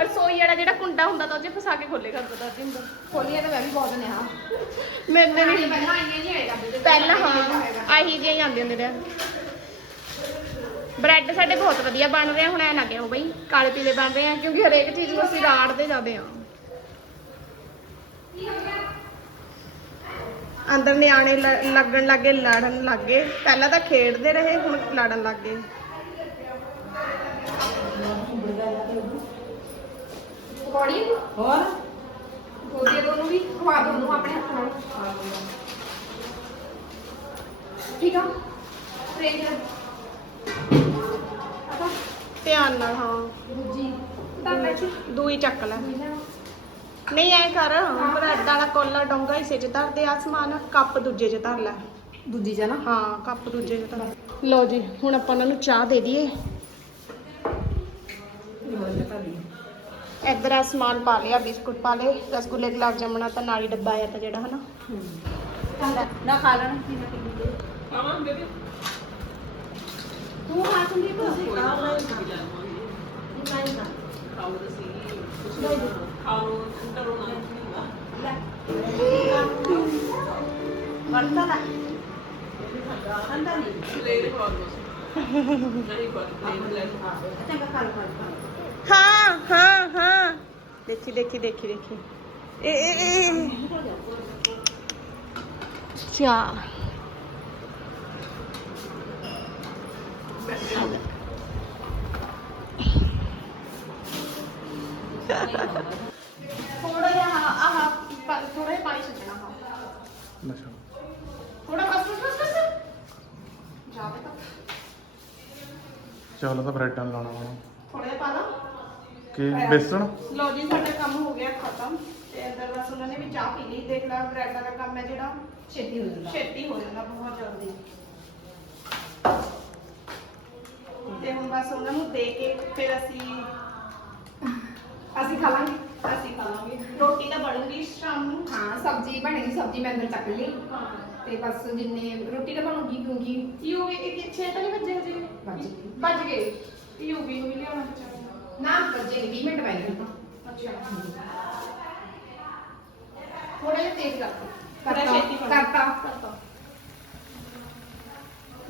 [SPEAKER 1] ਰਸੋਈ ਵਾਲਾ ਜਿਹੜਾ ਕੁੰਡਾ ਹੁੰਦਾ ਤਾਂ ਉਹ 'ਚ ਫਸਾ ਕੇ ਖੋਲੇ ਕਰਦਾ ਤਾ ਜਿੰਦਰ
[SPEAKER 2] ਖੋਲੀਆਂ ਤਾਂ ਮੈਂ ਵੀ ਬਹੁਤ ਨੇ ਆ
[SPEAKER 1] ਮੈਨੇ ਨਹੀਂ
[SPEAKER 2] ਪਹਿਲਾਂ ਆਈਆਂ ਨਹੀਂ ਆਏਗਾ
[SPEAKER 1] ਪਹਿਲਾਂ ਹਾਂ ਆਹੀ ਜਿਹੀਆਂ ਹੀ ਹੁੰਦੇ ਨੇ। ਬ੍ਰੈਡ ਸਾਡੇ ਬਹੁਤ ਵਧੀਆ ਬਣ ਰਹੇ ਆ, ਹੁਣ ਐ ਨਾ ਕਿਹੋ ਬਈ ਕਾਲੇ ਪੀਲੇ ਬਣ ਰਹੇ ਆ ਕਿਉਂਕਿ ਹਰੇਕ ਚੀਜ਼ ਨੂੰ ਅਸੀਂ ਰਾੜਦੇ ਜਾਂਦੇ ਆ। ਅੰਦਰ ਨਿਆਣੇ ਲੱਗਣ ਲੱਗੇ ਲੜਨ ਲੱਗੇ। ਪਹਿਲਾਂ ਤਾਂ ਖੇਡਦੇ ਰਹੇ ਹੁਣ ਲੜਨ ਲੱਗੇ
[SPEAKER 2] ਪਕੌੜੀ
[SPEAKER 3] ਹੋਰ?
[SPEAKER 2] ਗੋਦੀ ਦੋਨੋਂ ਵੀ ਖਵਾ ਦੋ ਉਹਨੂੰ ਆਪਣੇ ਹੱਥ ਨਾਲ। ਠੀਕ ਆ? ਰੇਂਜ ਆਪਾਂ
[SPEAKER 1] ਧਿਆਨ ਨਾਲ ਹਾਂ।
[SPEAKER 2] ਦੂਜੀ। ਤਾਂ ਮੈਂ ਚੁ
[SPEAKER 1] ਦੂਈ ਚੱਕ ਲੈ। ਨਹੀਂ ਐ ਕਰ ਬ੍ਰੈਡ ਵਾਲਾ ਕੋਲਾ ਡੋਂਗਾ ਇਸੇ ਚ ਧਰ ਦੇ ਆ ਸਮਾਨ ਕੱਪ ਦੂਜੇ ਚ ਧਰ ਲੈ।
[SPEAKER 2] ਦੂਜੀ ਜਾ ਨਾ।
[SPEAKER 1] ਹਾਂ ਕੱਪ ਦੂਜੇ ਚ ਧਰ। ਲਓ ਜੀ ਹੁਣ ਆਪਾਂ ਉਹਨਾਂ ਨੂੰ ਚਾਹ ਦੇ ਦਈਏ। ਇੱਧਰ ਆ ਸਮਾਨ ਪਾ ਲਿਆ ਬਿਸਕੁਟ ਪਾ ਲਏ ਰਸਗੁੱਲੇ ਗੁਲਾਬ ਜਾਮਣਾ ਤਾਂ ਨਾਲ ਹੀ ਡੱਬਾ ਆਇਆ ਤਾਂ ਜਿਹੜਾ ਹਨਾ।
[SPEAKER 3] ਨਾ ਖਾ ਲੈਣ ਕੀ ਨਾ ਕਿੰਨੀ
[SPEAKER 1] ਤੂੰ ਖਾ ਸੰਦੀਪ
[SPEAKER 3] ਵਰਤਾ ਨਾ ਅੰਦਾ ਨਹੀਂ ਚੰਗਾ ਖਾ ਲਓ, ਖਾ ਲਓ, ਖਾ ਲਓ।
[SPEAKER 1] ਹਾਂ ਹਾਂ ਹਾਂ ਦੇਖੀ ਦੇਖੀ ਦੇਖੀ ਦੇਖੀ ਏ ਏ ਏ ਚਾਹ ਥੋੜਾ ਜਿਹਾ ਆਹ ਥੋੜਾ ਜਿਹਾ ਪਾਣੀ ਛੱਡਣਾ ਹਾਂ ਥੋੜਾ ਬਸ ਬਸ ਬਸ ਬਸ ਜਾਵੇ ਤਾਂ
[SPEAKER 4] ਚੱਲ ਤਾਂ ਬ੍ਰੈਡਾਂ ਲਾਉਣਾ ਵਾ
[SPEAKER 1] ਥੋੜਾ ਜਿਹਾ ਪਾ ਲਾ
[SPEAKER 4] ਕਿ ਬੇਸਣ
[SPEAKER 1] ਲੋ ਜੀ ਸਾਡਾ ਕੰਮ ਹੋ ਗਿਆ ਖਤਮ ਤੇ ਅੰਦਰ ਬਸ ਉਹਨਾਂ ਨੇ ਵੀ ਚਾਹ ਪੀ ਲਈ ਦੇਖ ਲਾ ਬ੍ਰੈਡਾਂ ਦਾ ਕੰਮ ਹੈ ਜਿਹੜਾ
[SPEAKER 2] ਛੇਤੀ ਹੋ ਜਾਂਦਾ
[SPEAKER 1] ਛੇਤੀ ਹੋ ਜਾਂਦਾ ਬਹੁਤ ਜਲਦੀ ਤੇ ਹੁਣ ਬਸ ਉਹਨਾਂ ਨੂੰ ਦੇ ਕੇ ਫਿਰ ਅਸੀਂ ਅਸੀਂ ਖਾ ਲਾਂਗੇ। ਅਸੀਂ ਖਾ ਲਾਂਗੇ। ਰੋਟੀ ਤਾਂ ਬਣੂਗੀ ਸ਼ਾਮ ਨੂੰ।
[SPEAKER 2] ਹਾਂ ਸਬਜ਼ੀ ਬਣੇਗੀ ਸਬਜ਼ੀ ਮੈਂ ਅੰਦਰ ਚੱਕ ਲਈ।
[SPEAKER 1] ਹਾਂ।
[SPEAKER 2] ਤੇ ਬਸ ਜਿੰਨੇ ਰੋਟੀ ਤਾਂ ਬਣੂਗੀ ਕਿਉਂਕਿ
[SPEAKER 1] ਯੂ ਵੀ ਇੱਕ ਛੇ ਤਾਂ ਨਹੀਂ ਵੱਜੇ ਹਜੇ?
[SPEAKER 2] ਵੱਜ ਗਏ।
[SPEAKER 1] ਵੱਜ ਗਏ? ਨੂੰ ਵੀ ਲਿਆਉਣਾ ਚਾਹੀਦਾ।
[SPEAKER 2] ਨਾ ਬੱਜੇ ਨੇ 20 ਮਿੰਟ ਪੈ ਗਏ।
[SPEAKER 1] ਅੱਛਾ। ਥੋੜਾ ਜਿਹਾ ਤੇਜ਼
[SPEAKER 2] ਕਰਤਾ।
[SPEAKER 1] ਕਰੋ।
[SPEAKER 2] ਕਰਤਾ।
[SPEAKER 1] ਕਰਤਾ।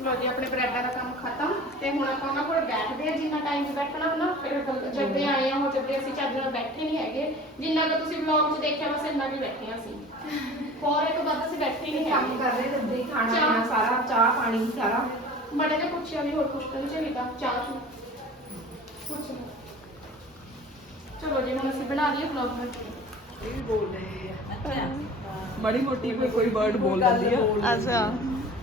[SPEAKER 1] ਲੋ ਜੀ ਆਪਣੇ ਬ੍ਰੈਡਾਂ ਦਾ ਕੰਮ ਖਤਮ ਤੇ ਹੁਣ ਆਪਾਂ ਉਹਨਾਂ ਕੋਲ ਬੈਠਦੇ ਆ ਜਿੰਨਾ ਟਾਈਮ ਬੈਠਣਾ ਹੁੰਦਾ ਫਿਰ ਜੱਦੇ ਆਏ ਆ ਉਹ ਜੱਦੇ ਅਸੀਂ ਚੱਜ ਨਾਲ ਬੈਠੇ ਨਹੀਂ ਹੈਗੇ। ਜਿੰਨਾ ਕੁ ਤੁਸੀਂ ਵਲੌਗ 'ਚ ਦੇਖਿਆ ਬਸ ਇੰਨਾ ਵੀ ਬੈਠੇ ਆ ਅਸੀਂ। ਹੋਰ ਇਹ ਤੋਂ ਬਾਅਦ ਅਸੀਂ ਬੈਠੇ ਹੀ ਨਹੀਂ
[SPEAKER 2] ਕੰਮ
[SPEAKER 1] ਹੈਗੇ।
[SPEAKER 2] ਕਰ ਰਹੇ ਹੀ ਖਾਣਾ
[SPEAKER 1] ਚਾਹ।
[SPEAKER 2] ਪੀਣਾ ਸਾਰਾ ਚਾਹ ਪਾਣੀ ਸਾਰਾ।
[SPEAKER 1] ਮਾੜਾ ਜਿਹਾ ਪੁੱਛਿਆ ਵੀ ਹੋਰ ਕੁਛ ਤਾਂ ਨਹੀਂ ਚਾਹੀਦਾ। ਚਾਹ ਚੂ। ਪੁੱਛ ਲਓ। ਚਲੋ ਜੀ ਹੁਣ ਅਸੀਂ ਬਣਾ ਲਈਏ ਵਲੌਗ ਨੂੰ।
[SPEAKER 3] ਇਹ ਵੀ ਬੋਲ ਰਹੀ ਹੈ ਬੜੀ ਮੋਟੀ ਕੋਈ ਕੋਈ ਵਰਡ ਬੋਲ ਲੈਂਦੀ ਆ।
[SPEAKER 1] ਅੱਛਾ।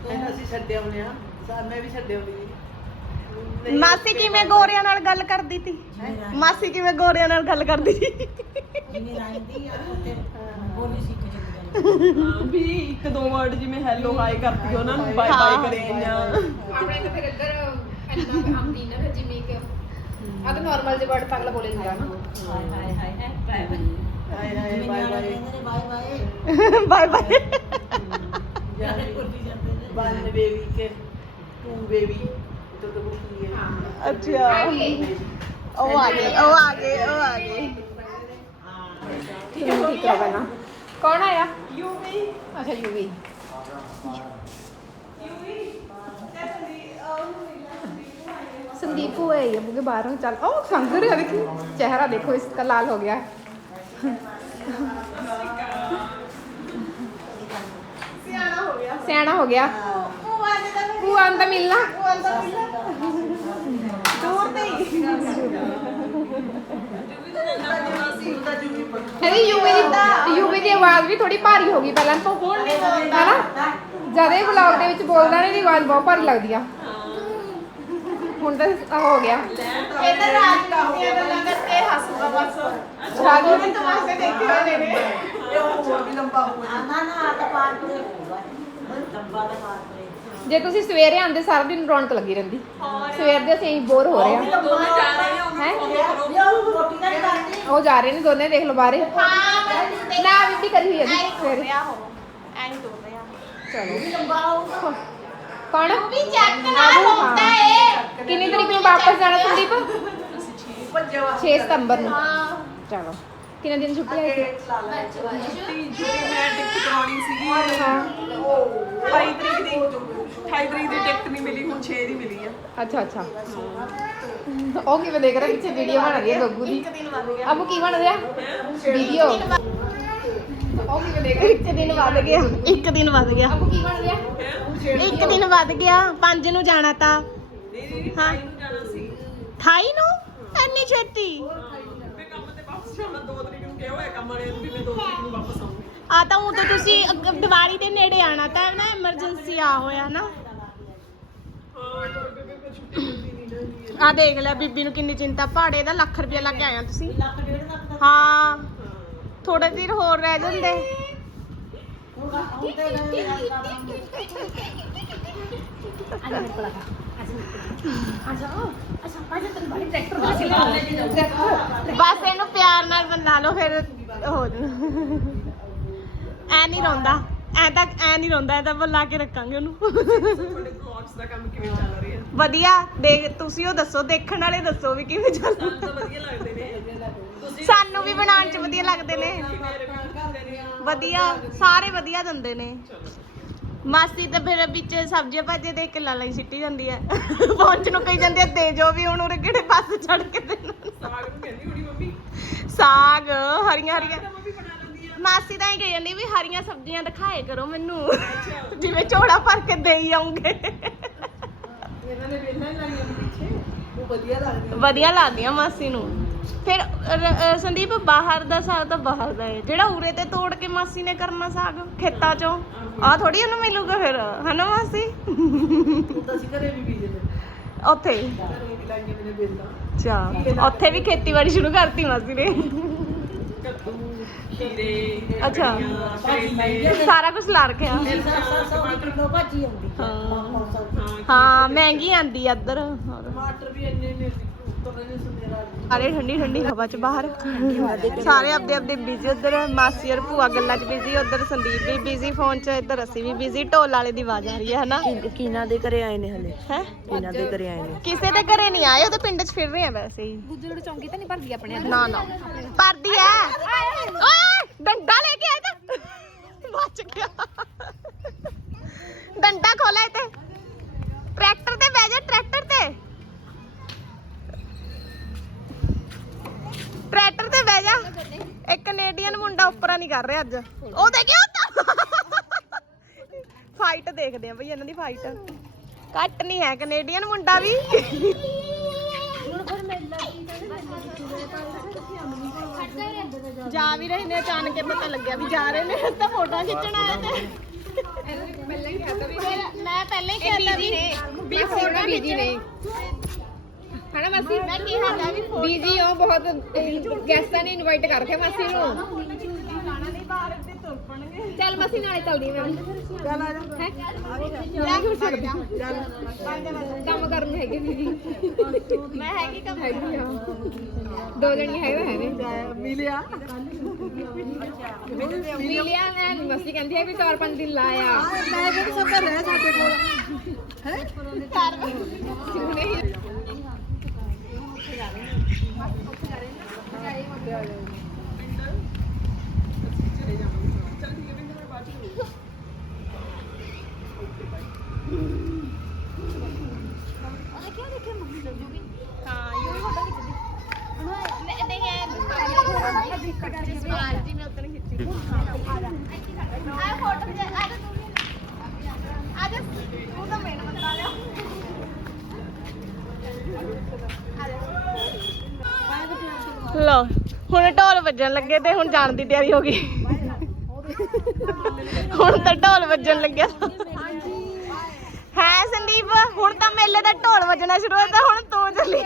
[SPEAKER 3] ਇਹਨੂੰ ਅਸੀਂ ਛੱਡੇ ਆਉਨੇ ਆ ਸਾਨੇ ਵੀ ਛੱਡੇ ਆਉਣੀ
[SPEAKER 1] ਮਾਸੀ ਕਿਵੇਂ ਗੋਰਿਆਂ ਨਾਲ ਗੱਲ ਕਰਦੀ ਤੀ? ਮਾਸੀ ਕਿਵੇਂ ਗੋਰਿਆਂ ਨਾਲ ਗੱਲ ਕਰਦੀ ਸੀ
[SPEAKER 3] ਵੀ ਇੱਕ ਦੋ ਵਰਡ ਜਿਵੇਂ ਹੈਲੋ ਹਾਈ ਕਰਦੀ ਉਹਨਾਂ ਨੂੰ ਬਾਏ ਕਰੇ ਜਾਂ
[SPEAKER 2] ਆਪਣੇ ਤਾਂ ਫਿਰ ਇੱਧਰ ਇੰਨਾ ਆਉਂਦੀ ਨਾ ਫਿਰ ਜਿਵੇਂ ਕਿ ਆ ਤਾਂ ਨਾਰਮਲ ਜਿਹੇ ਵਰਡ ਤੱਕ ਬੋਲੇ ਹੁੰਦਾ ਨਾ।
[SPEAKER 3] Bye bye
[SPEAKER 1] bye bye
[SPEAKER 3] one hmm. Baby के टू बेबी तो तो
[SPEAKER 1] बुक है। हाँ। अच्छा। हाँ, ओ हाँ, आगे ओ आगे
[SPEAKER 2] ओ आगे। ठीक है ठीक ना कौन
[SPEAKER 3] आया? यूवी।
[SPEAKER 2] अच्छा यूवी। संदीप? है ये मुझे बाहर चल ओ संग देखिए चेहरा देखो इसका लाल हो गया
[SPEAKER 1] है। [LAUGHS] [LAUGHS]
[SPEAKER 2] ਸਿਆਣਾ ਹੋ ਗਿਆ। ਭੂਆ ਨੂੰ ਤਾਂ ਮਿਲਣਾ।
[SPEAKER 1] ਦੂਰ ਤੇ ਹੀ।
[SPEAKER 2] ਕਹਿੰਦੀ ਯੂਵੀ ਦੀ ਯੂਵੀ ਦੀ ਆਵਾਜ਼ ਵੀ ਥੋੜੀ ਭਾਰੀ ਹੋ ਗਈ ਪਹਿਲਾਂ ਤੋਂ। ਹੁਣ ਨਹੀਂ ਬੋਲਦਾ ਨਾ ਜਦ ਇਹ ਵਲੌਗ ਦੇ ਵਿੱਚ ਬੋਲਦਾ ਨਾ ਇਹਦੀ ਆਵਾਜ਼ ਬਹੁਤ ਭਾਰੀ ਲੱਗਦੀ ਆ। ਹੁਣ ਤਾਂ ਆਹ ਹੋ ਗਿਆ।
[SPEAKER 1] ਇਹਦੇ ਰਾਜ ਦੀਆਂ ਗੱਲਾਂ ਕਰਕੇ ਹੱਸਦਾ ਬਸ। ਰਾਜੂ ਨੇ ਤਮਾਸ਼ੇ ਦੇਖੇ ਹੋਏ ਨੇ।
[SPEAKER 3] ਇਹ ਹੋਰ ਵੀ ਲੰਬਾ ਹੋ
[SPEAKER 2] ਜੇ ਤੁਸੀਂ ਸਵੇਰੇ ਆਉਂਦੇ ਸਾਰਾ ਦਿਨ ਰੌਣਕ ਲੱਗੀ ਰਹਿੰਦੀ। ਸਵੇਰ ਦੇ ਅਸੀਂ ਬੋਰ ਹੋ ਰਹੇ ਆ ਹੈ? ਉਹ ਜਾ ਰਹੇ ਨੇ ਦੋਨੇ ਦੇਖ ਲਓ ਬਾਹਰੇ।
[SPEAKER 1] ਹਾਂ
[SPEAKER 2] ਨਾ ਬੀਬੀ ਕਰੀ ਹੋਈ ਹੈ ਜੀ
[SPEAKER 1] ਐਂ
[SPEAKER 2] ਸਵੇਰੇ।
[SPEAKER 1] ਰਿਹਾ ਹੋ ਐਂ ਤੁਰ ਰਿਹਾ।
[SPEAKER 2] ਚਲੋ। ਕੌਣ?
[SPEAKER 1] ਵੀ ਚੈੱਕ ਨਾ ਹੁੰਦਾ ਏ
[SPEAKER 2] ਕਿੰਨੀ ਤਰੀਕ ਨੂੰ ਵਾਪਸ ਜਾਣਾ ਸੰਦੀਪ? 6 ਸਤੰਬਰ ਨੂੰ।
[SPEAKER 1] ਹਾਂ।
[SPEAKER 2] ਚਲੋ। ਕਿੰਨੇ ਦਿਨ ਛੁੱਟੀ ਆਈ ਸੀ
[SPEAKER 3] ਛੁੱਟੀ ਮੈਂ ਕਰਾਉਣੀ ਸੀਗੀ।
[SPEAKER 2] ਹਾਂ
[SPEAKER 3] 28 ਤਰੀਕ ਦੀ 28 ਤਰੀਕ ਦੀ ਟਿਕਟ ਨਹੀਂ ਮਿਲੀ ਹੁਣ 6 ਦੀ ਮਿਲੀ ਆ।
[SPEAKER 2] ਅੱਛਾ ਅੱਛਾ। ਉਹ ਕਿਵੇਂ ਦੇਖ ਰਿਹਾ? ਪਿੱਛੇ ਵੀਡੀਓ ਬਣ ਰਹੀ ਹੈ ਗੱਗੂ ਦੀ।
[SPEAKER 1] ਇੱਕ ਦਿਨ ਵੱਧ ਗਿਆ।
[SPEAKER 2] ਅਬੂ ਕੀ ਬਣ ਰਿਹਾ? ਵੀਡੀਓ ਉਹ ਕਿਵੇਂ ਦੇਖ ਰਿਹਾ?
[SPEAKER 1] ਇੱਕ ਦਿਨ ਵੱਧ ਗਿਆ। ਇੱਕ ਦਿਨ ਵੱਧ ਗਿਆ।
[SPEAKER 2] ਅਬੂ ਕੀ ਬਣ ਰਿਹਾ?
[SPEAKER 1] ਇੱਕ ਦਿਨ ਵੱਧ ਗਿਆ। 5 ਨੂੰ ਜਾਣਾ ਤਾਂ। ਹਾਂ।
[SPEAKER 3] ਨੂੰ ਜਾਣਾ ਸੀ।
[SPEAKER 1] 28 ਨੂੰ? ਇੰਨੀ ਛੇਤੀ?
[SPEAKER 3] ਮੈਂ ਕੰਮ ਤੇ ਵਾਪਸ ਜਾਣਾ 2 ਤਰੀਕ ਨੂੰ ਕਿਹਾ ਹੋਇਆ ਕੰਮ ਵਾਲਿਆਂ ਨੂੰ ਵੀ ਮੈਂ 2 ਤਰੀਕ ਨੂੰ ਵਾਪਸ ਆਉਂਗੀ
[SPEAKER 1] ਆ ਤਾਂ ਹੁਣ ਤਾਂ ਤੁਸੀਂ ਅੱਗ- ਦੀਵਾਲੀ ਦੇ ਨੇੜੇ ਆਣਾ ਤਾਂ ਨਾ ਐਮਰਜੈਂਸੀ ਆ ਹੋਇਆ ਨਾ। ਆ ਦੇਖ ਲੈ ਬੀਬੀ ਨੂੰ ਕਿੰਨੀ ਚਿੰਤਾ ਪਹਾੜੇ ਦਾ ਲੱਖ ਰੁਪਇਆ ਲੱਗ ਆਇਆ ਤੁਸੀਂ। ਹਾਂ ਥੋੜਾ ਚਿਰ ਹੋਰ ਰਹਿ ਜਾਂਦੇ। ਬਸ ਇਹਨੂੰ ਪਿਆਰ ਨਾਲ ਬਣਾ ਲਓ ਫਿਰ ਹੋ ਜੂ ਐ ਨਹੀਂ ਰੋਂਦਾ। ਐ ਤਾਂ ਐ ਨਹੀਂ ਰੋਂਦਾ ਐ ਤਾਂ ਬੁਲਾ ਕੇ ਰੱਖਾਂਗੇ ਉਹਨੂੰ।
[SPEAKER 3] ਤੁਹਾਡੇ ਵਲੌਗਸ ਦਾ ਕੰਮ ਕਿਵੇਂ ਚੱਲ ਰਿਹਾ
[SPEAKER 1] ਵਧੀਆ ਦੇਖ ਤੁਸੀਂ ਉਹ ਦੱਸੋ ਦੇਖਣ ਵਾਲੇ ਦੱਸੋ ਵੀ ਕਿਵੇਂ ਚੱਲ
[SPEAKER 3] ਸਾਨੂੰ ਤਾਂ ਵਧੀਆ ਲੱਗਦੇ ਨੇ। ਤੁਸੀਂ
[SPEAKER 1] ਸਾਨੂੰ ਵੀ ਬਣਾਉਣ ਚ ਵਧੀਆ ਲੱਗਦੇ ਨੇ। ਵਧੀਆ ਸਾਰੇ ਵਧੀਆ ਦਿੰਦੇ ਨੇ। ਮਾਸੀ ਤਾਂ ਫਿਰ ਵਿੱਚ ਸਬਜ਼ੀਆਂ ਭਾਜੀਆਂ ਦੇਖ ਕੇ ਲਾਲਾਂ ਹੀ ਸਿੱਟੀ ਜਾਂਦੀ ਹੈ। ਪਹੁੰਚ ਨੂੰ ਕਹੀ ਜਾਂਦੀ ਹੈ ਦੇ ਜੋ ਵੀ ਹੁਣ ਉਰੇ ਕਿਹੜੇ ਪਾਸੇ ਚੜ ਕੇ ਦੇਣਾ।
[SPEAKER 3] ਸਾਗ ਨੂੰ ਕਹਿੰਦੀ ਹੁਣੀ ਮੰਮੀ।
[SPEAKER 1] ਸਾਗ ਹਰੀਆਂ ਹਰੀਆਂ ਮਾਸੀ ਤਾਂ ਇਹ ਕਹੀ ਜਾਂਦੀ ਵੀ ਹਰੀਆਂ ਸਬਜ਼ੀਆਂ ਦਿਖਾਏ ਕਰੋ ਮੈਨੂੰ। ਜਿਵੇਂ ਝੋਲਾ ਭਰ ਕੇ ਦੇਈ ਆਉਂਗੇ।
[SPEAKER 3] ਇਹਨਾਂ ਨੇ ਵੇਖਣਾ ਹੀ ਲਾਈਆਂ ਨੇ ਪਿੱਛੇ। ਉਹ ਵਧੀਆ ਲੱਗਦੀ
[SPEAKER 1] ਵਧੀਆ ਲੱਗਦੀਆਂ ਮਾਸੀ ਨੂੰ। ਫਿਰ ਰ- ਅ, ਸੰਦੀਪ ਬਾਹਰ ਦਾ ਸਾਗ ਤਾਂ ਬਾਹਰ ਦਾ ਹੈ। ਜਿਹੜਾ ਉਰੇ ਤੇ ਤੋੜ ਕੇ ਮਾਸੀ ਨੇ ਕਰਨਾ ਸਾਗ ਖੇਤਾਂ ਚੋਂ ਆ ਥੋੜੀ ਉਹਨੂੰ ਮਿਲੂਗਾ ਫਿਰ ਹਨਾ ਮਾਸੀ?
[SPEAKER 3] ਉਹ ਤਾਂ ਅਸੀਂ ਘਰੇ ਵੀ ਬੀਜਦੇ ਨੇ।
[SPEAKER 1] ਉੱਥੇ?
[SPEAKER 3] ਘਰੇ ਵੀ ਲਾਈਆਂ
[SPEAKER 1] ਉੱਥੇ ਵੀ ਖੇਤੀਬਾੜੀ ਸ਼ੁਰੂ ਕਰਤੀ ਮਾਸੀ ਨੇ।
[SPEAKER 3] ਖੀਰੇ
[SPEAKER 1] ਅੱਛਾ।
[SPEAKER 3] ਕੱਕੜੀਆਂ, ਕਰੇਲੇ
[SPEAKER 1] ਸਾਰਾ ਕੁਝ ਲਾ ਰੱਖਿਆ ਹਾਂ ਹਾਂ ਮਹਿੰਗੀ ਆਂਦੀ ਆ ਇੱਧਰ ਹੋਰ।
[SPEAKER 3] ਟਮਾਟਰ ਵੀ ਇੰਨੇ ਨੇ
[SPEAKER 1] ਸਾਰੇ ਠੰਡੀ ਠੰਡੀ ਹਵਾ ਚ ਬਾਹਰ। ਸਾਰੇ ਆਪਦੇ ਆਪਦੇ ਬਿਜ਼ੀ ਉਧਰ ਮਾਸੀ ਔਰ ਭੂਆ ਗੱਲਾਂ ਚ ਬਿਜ਼ੀ ਉਧਰ ਸੰਦੀਪ ਵੀ ਬਿਜ਼ੀ ਫੋਨ ਚ ਇੱਧਰ ਅਸੀਂ ਵੀ ਬਿਜ਼ੀ ਢੋਲ ਵਾਲੇ ਦੀ ਆਵਾਜ਼ ਆ ਰਹੀ ਹੈ ਹਨਾ?
[SPEAKER 3] ਕਿਨਾਂ ਦੇ ਘਰੇ ਆਏ ਨੇ ਹਲੇ?
[SPEAKER 1] ਹੈ?
[SPEAKER 3] ਕਿਨਾਂ ਦੇ ਘਰੇ ਆਏ ਨੇ।
[SPEAKER 1] ਕਿਸੇ ਦੇ ਘਰੇ ਨਹੀਂ ਆਏ ਉਹ ਤਾਂ ਪਿੰਡ ਚ ਫਿਰ ਰਹੇ ਆ ਵੈਸੇ ਹੀ।
[SPEAKER 2] ਗੁੱਜੜ ਚੌਂਕੀ ਤਾਂ ਨਹੀਂ ਭਰਦੀ ਆਪਣੇ
[SPEAKER 1] ਨਾ ਨਾ। ਪਰਦੀ ਐ ਓਏ ਡੰਡਾ ਲੈ ਕੇ ਆਇਆ ਤਾਂ। ਬਚ ਗਿਆ। ਡੰਡਾ ਖੋਲਾ ਤੇ ਟਰੈਕਟਰ ਤੇ ਬਹਿ ਜਾ ਟਰੈਕਟਰ ਤੇ। ਟਰੈਕਟਰ ਤੇ ਬਹਿ ਜਾ। ਇੱਕ ਕੈਨੇਡੀਅਨ ਮੁੰਡਾ ਉੱਪਰਾਂ ਨਹੀਂ ਕਰ ਰਿਹਾ ਅੱਜ। ਉਹ ਦੇਖਿਓ ਫਾਈਟ ਦੇਖਦੇ ਆ ਬਈ ਇਹਨਾਂ ਦੀ ਫਾਈਟ ਘੱਟ ਨਹੀਂ ਹੈ ਕੈਨੇਡੀਅਨ ਮੁੰਡਾ ਵੀ। ਜਾ ਵੀ ਰਹੇ ਨੇ ਅਚਾਨਕ ਪਤਾ ਲੱਗਿਆ ਵੀ ਜਾ ਰਹੇ ਨੇ। ਤਾਂ ਫੋਟੋਆਂ ਖਿੱਚਣ ਆਏ ਤੇ।
[SPEAKER 2] ਪਹਿਲਾਂ ਹੀ
[SPEAKER 1] ਮੈਂ ਪਹਿਲਾਂ ਹੀ ਕਹਿਤਾ ਵੀ ਵੀ ਫੋਟੋ
[SPEAKER 2] ਬੀਜੀ ਨੇ। ਹਨਾ ਮਾਸੀ?
[SPEAKER 1] ਮੈਂ ਕਿਹਾ ਜਾ ਵੀ
[SPEAKER 2] ਬੀਜੀ ਉਹ ਬਹੁਤ ਗੈਸਟਾਂ ਨੇ ਇਨਵਾਈਟ ਕਰ ਰੱਖਿਆ ਮਾਸੀ ਨੂੰ। ਚੱਲ ਮਾਸੀ ਨਾਲੇ ਚੱਲਦੀ ਮੈਂ
[SPEAKER 3] ਚੱਲ ਆ ਜਾ।
[SPEAKER 2] ਹੈ?
[SPEAKER 1] ਜਾ। ਹੋ ਸਕਦਾ
[SPEAKER 2] ਕੰਮ ਕਰਨ ਨੂੰ ਹੈਗੇ ਬੀਜੀ
[SPEAKER 1] ਮੈਂ ਹੈਗੀ ਕੰਮ
[SPEAKER 2] ਹੈਗੀ ਆ। ਦੋ ਜਣੀਆਂ ਹੈਗਾ ਹੈ ਨੇ?
[SPEAKER 3] ਮਿਲਿਆ।
[SPEAKER 2] ਮਿਲਿਆ ਮੈਂ ਮਸਤੀ ਕਹਿੰਦੀ ਹੈ ਵੀ ਚਾਰ ਪੰਜ ਦਿਨ ਲਾਇਆ।
[SPEAKER 3] ਮੈਂ ਕਿਹਾ ਸਭ ਰਹਿ ਸਾਡੇ ਕੋਲ।
[SPEAKER 1] ਹਾਂ? aí, Matheus. ਵੱਜਣ ਲੱਗੇ ਤੇ ਹੁਣ ਜਾਣ ਦੀ ਤਿਆਰੀ ਹੋ ਗਈ। ਹੁਣ ਤਾਂ ਢੋਲ ਵੱਜਣ ਲੱਗਿਆ। ਹੈ ਸੰਦੀਪ ਹੁਣ ਤਾਂ ਮੇਲੇ ਦਾ ਢੋਲ ਵੱਜਣਾ ਸ਼ੁਰੂ ਹੋਇਆ ਤਾਂ ਹੁਣ ਤੂੰ ਚੱਲੀ।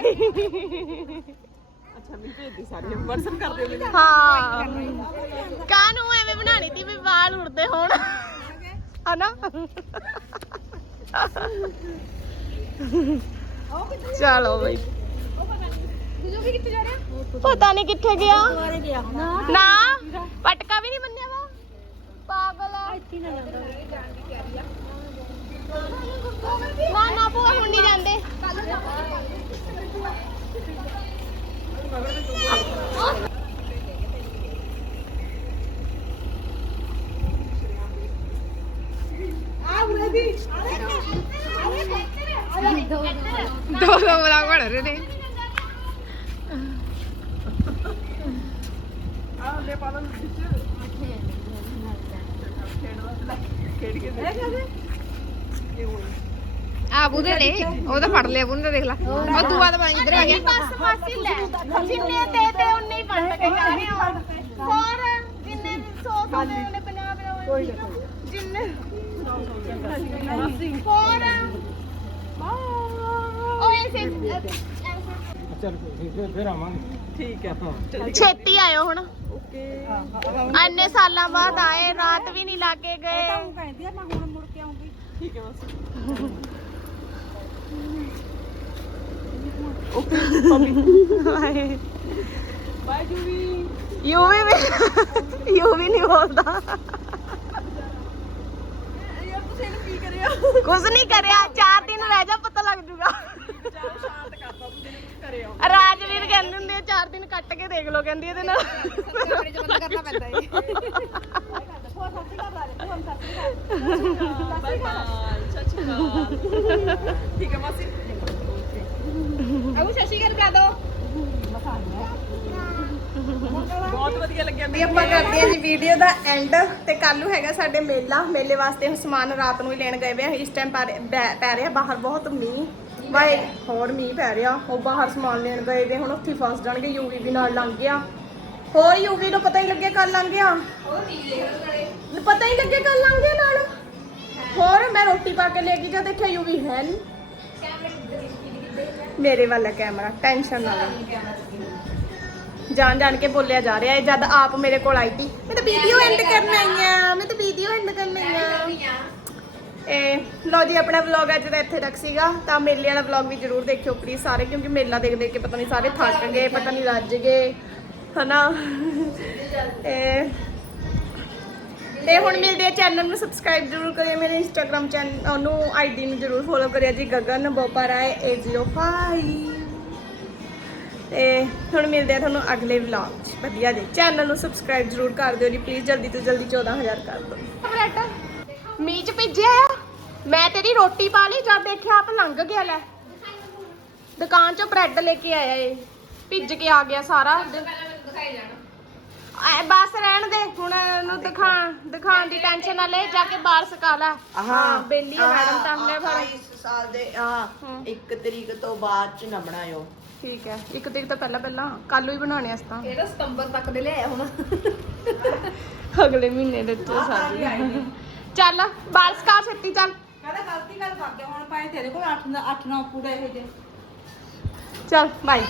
[SPEAKER 3] ਅੱਛਾ ਮੈਂ ਭੇਜਦੀ ਸਾਰੀ ਵਟਸਐਪ ਕਰ ਦਿਓ ਮੈਨੂੰ
[SPEAKER 1] ਹਾਂ। ਕਾਨੂੰ ਐਵੇਂ ਬਣਾਣੀ ਤੀ ਵੀ ਵਾਲ ਉੜਦੇ ਹੋਣ? ਹਨਾ? ਚਲੋ ਬਈ। ਪਤਾ ਨਹੀਂ ਕਿੱਥੇ ਗਿਆ। ਨਾ। ਪਟਕਾ ਵੀ ਨਹੀਂ ਬੰਨਿਆ ਵਾ। ਪਾਗਲ ਆ। ਨਾ ਨਾ ਭੂਆ ਹੁਣ ਨਹੀਂ ਜਾਂਦੇ।
[SPEAKER 2] ਦੋ ਦੋ ਬਣ ਰਹੇ ਨੇ।
[SPEAKER 3] ਆ ਲੈ ਪਾ ਲਓ ਵਿੱਚ ਖੇਡ ਕੇ
[SPEAKER 2] ਆ ਬੁੱਧੇ ਨੇ ਉਹ ਤਾਂ ਫੜ ਲਿਆ ਬੁੱਧੇ ਦੇਖ ਲੈ। ਉਹ ਦੂਆ ਤਾਂ ਇੱਧਰ ਆ ਗਿਆ।
[SPEAKER 1] ਬਸ ਮਾਸੀ ਲੈ ਜਿੰਨੇ ਦੇ ਤੇ ਉਨੇ ਹੀ ਵੰਡ ਕੇ ਜਾ ਰਹੇ ਹਾਂ ਹੋਰ ਜਿੰਨੇ 100 100 ਦੇ ਉਹਨੇ 50 50 ਜਿੰਨੇ ਹੋਰ ਓਏ ਸੇ
[SPEAKER 3] ਠੀਕ ਹੈ। ਚਲ
[SPEAKER 1] ਛੇਤੀ ਆਇਓ ਹੁਣ। ਇੰਨੇ ਸਾਲਾਂ ਬਾਅਦ ਆਏ ਰਾਤ ਵੀ ਨਹੀਂ ਲਾ ਕੇ ਗਏ
[SPEAKER 3] ਠੀਕ ਹੈ ਬਸ। ਬਾਏ ਜੂਵੀ।
[SPEAKER 1] ਯੂ ਵੀ ਯੂ ਵੀ ਨਹੀਂ ਬੋਲਦਾ।
[SPEAKER 3] ਯਾਰ ਤੁਸੀਂ ਇਹਨੂੰ ਕੀ ਕਰਿਆ?
[SPEAKER 1] ਕੁਝ ਨਹੀਂ ਕਰਿਆ ਚਾਰ ਦਿਨ ਰਹਿ ਜਾ ਪਤਾ ਲੱਗ ਜੂਗਾ।
[SPEAKER 3] ਸ਼ਾਂਤ ਕਰਤਾ ਕੁਝ ਕਰਿਆ
[SPEAKER 1] ਰਾਜਵੀਰ ਕਹਿੰਦੇ ਹੁੰਦੇ ਆ, ਚਾਰ ਦਿਨ ਕੱਟ ਕੇ ਦੇਖ ਲਓ ਕਹਿੰਦੀ ਇਹਦੇ ਨਾਲ।
[SPEAKER 2] ਆਪਣੇ ਚ ਬੰਦ ਕਰਨਾ ਪੈਂਦਾ ਏ
[SPEAKER 3] ਬਾਏ ਬਾਏ ਚਾਚਾ ਠੀਕ ਹੈ ਮਾਸੀ
[SPEAKER 2] ਅਬੂ ਸ਼ਸ਼ੀ ਕਰ ਕਾ ਦੋ
[SPEAKER 3] ਬਹੁਤ ਵਧੀਆ ਲੱਗਿਆ
[SPEAKER 1] ਵੀ ਆਪਾਂ ਕਰਦੇ ਹਾਂ ਜੀ ਵੀਡੀਓ ਦਾ ਐਂਡ ਤੇ ਕੱਲ ਨੂੰ ਹੈਗਾ ਸਾਡੇ ਮੇਲਾ। ਮੇਲੇ ਵਾਸਤੇ ਹੁਣ ਸਮਾਨ ਰਾਤ ਨੂੰ ਹੀ ਲੈਣ ਗਏ ਵੇ ਆ। ਇਸ ਟਾਈਮ ਪੈ ਰਿਹਾ ਬਾਹਰ ਬਹੁਤ ਮੀਂਹ। ਵਾਏ ਹੋਰ ਮੀਂਹ ਪੈ ਰਿਹਾ। ਉਹ ਬਾਹਰ ਸਮਾਨ ਲੈਣ ਗਏ ਵੇ ਹੁਣ ਉੱਥੇ ਫਸ ਜਾਣਗੇ ਯੂਵੀ ਵੀ ਨਾਲ ਲੰਘ ਗਿਆ। ਹੋਰ ਯੂਵੀ ਨੂੰ ਪਤਾ ਹੀ ਲੱਗਿਆ ਕੱਲ ਲੰਘ ਗਿਆ। ਪਤਾ ਹੀ ਲੱਗਿਆ ਕੱਲ ਲੰਘ ਗਿਆ ਨਾਲ। ਹੋਰ ਮੈਂ ਰੋਟੀ ਪਾ ਕੇ ਲੈ ਗਈ ਜਾਂ ਦੇਖਿਆ ਯੂਵੀ ਹੈ ਨਹੀਂ ਮੇਰੇ ਵਾਲਾ ਕੈਮਰਾ ਟੈਨਸ਼ਨ ਨਾ ਲੈ ਜਾਣ ਜਾਣ ਕੇ ਬੋਲਿਆ ਜਾ ਰਿਹਾ ਹੈ ਜਦ ਆਪ ਮੇਰੇ ਕੋਲ ਆਈ ਤੀ ਮੈਂ ਤਾਂ ਵੀਡੀਓ ਐਂਡ ਕਰਨ ਆਈ ਆ ਮੈਂ ਤਾਂ ਵੀਡੀਓ ਐਂਡ ਕਰਨ ਆਈ ਆ ਇਹ ਲੋ ਜੀ, ਆਪਣਾ ਵਲੌਗ ਅੱਜ ਦਾ ਇੱਥੇ ਤੱਕ ਸੀਗਾ। ਤਾਂ ਮੇਲੇ ਵਾਲਾ ਵਲੌਗ ਵੀ ਜਰੂਰ ਦੇਖਿਓ ਪਲੀਜ਼ ਸਾਰੇ, ਕਿਉਂਕਿ ਮੇਲਾ ਦੇਖ ਦੇਖ ਕੇ ਪਤਾ ਨਹੀਂ ਸਾਰੇ ਥੱਕ ਗਏ, ਪਤਾ ਨਹੀਂ ਰੱਜ ਗਏ, ਹਨਾ? ਇਹ ਤੇ ਹੁਣ ਮਿਲਦੇ ਚੈਨਲ ਨੂੰ ਸਬਸਕ੍ਰਾਈਬ ਜਰੂਰ ਕਰਿਓ ਮੇਰੇ ਇੰਸਟਾਗ੍ਰam ਚੈਨਲ ਉਹਨੂੰ ਆਈਡੀ ਨੂੰ ਜਰੂਰ ਫੋਲੋ ਕਰਿਓ ਜੀ, ਗਗਨ ਬੋਪਾ ਰਾਏ 805 ਤੇ ਹੁਣ ਮਿਲਦੇ ਆ ਤੁਹਾਨੂੰ ਅਗਲੇ ਵਲੌਗ 'ਚ। ਵਧੀਆ ਜੀ ਚੈਨਲ ਨੂੰ ਸਬਸਕ੍ਰਾਈਬ ਜਰੂਰ ਕਰ ਦਿਓ ਜੀ ਪਲੀਜ਼ ਜਲਦੀ ਤੋਂ ਜਲਦੀ 14000 ਕਰ ਦਿਓ। ਮੀਂਹ 'ਚ ਭਿੱਜਿਆ ਮੈਂ ਤੇਰੀ ਰੋਟੀ ਪਾ ਲਈ ਜਦ ਦੇਖਿਆ ਆਪ ਲੰਘ ਗਿਆ ਲੈ। ਦੁਕਾਨ 'ਚੋਂ ਬ੍ਰੈਡ ਲੈ ਕੇ ਆਇਆ ਏ। ਭਿੱਜ ਕੇ ਆ ਗਿਆ ਸਾਰਾ। ਐ ਬਸ ਰਹਿਣ ਦੇ ਹੁਣ ਉਹਨੂੰ ਦਿਖਾ ਦਿਖਾਉਣ ਦੀ ਟੈਨਸ਼ਨ ਨਾ ਲੈ ਜਾ ਕੇ ਬਾਹਰ ਸਕਾ ਲੈ। ਹਾਂ ਬੇਲੀ ਆ ਮੈਡਮ ਤਾਂ ਲੈ ਫੜ
[SPEAKER 5] ਇਸ ਸਾਲ ਦੇ ਹਾਂ।
[SPEAKER 1] ਹਮ।
[SPEAKER 5] ਇੱਕ ਤਰੀਕ ਤੋਂ ਬਾਅਦ ਚ ਨਾ ਬਣਾਇਓ।
[SPEAKER 1] ਠੀਕ ਹੈ ਇੱਕ ਤਰੀਕ ਤੋਂ ਪਹਿਲਾਂ ਪਹਿਲਾਂ ਕੱਲ ਨੂੰ ਹੀ ਬਣਾਉਣੇ ਅਸ ਤਾਂ।
[SPEAKER 2] ਇਹ ਤਾਂ ਸਤੰਬਰ ਤੱਕ ਦੇ ਲਿਆਇਆ ਹੁਣ।
[SPEAKER 1] ਅਗਲੇ ਮਹੀਨੇ ਦੇ ਤੋਂ ਸਾਡੀ ਚੱਲ ਬਾਲ ਸਕਾ ਛੇਤੀ ਚੱਲ।
[SPEAKER 3] ਕਹਿੰਦਾ ਗਲਤੀ ਕਰ ਕਰ ਗਿਆ ਹੁਣ ਪਾਏ ਤੇਰੇ ਕੋਲ 8 8 9 ਪੂਰੇ ਇਹ ਜੇ
[SPEAKER 1] ਚੱਲ ਬਾਈ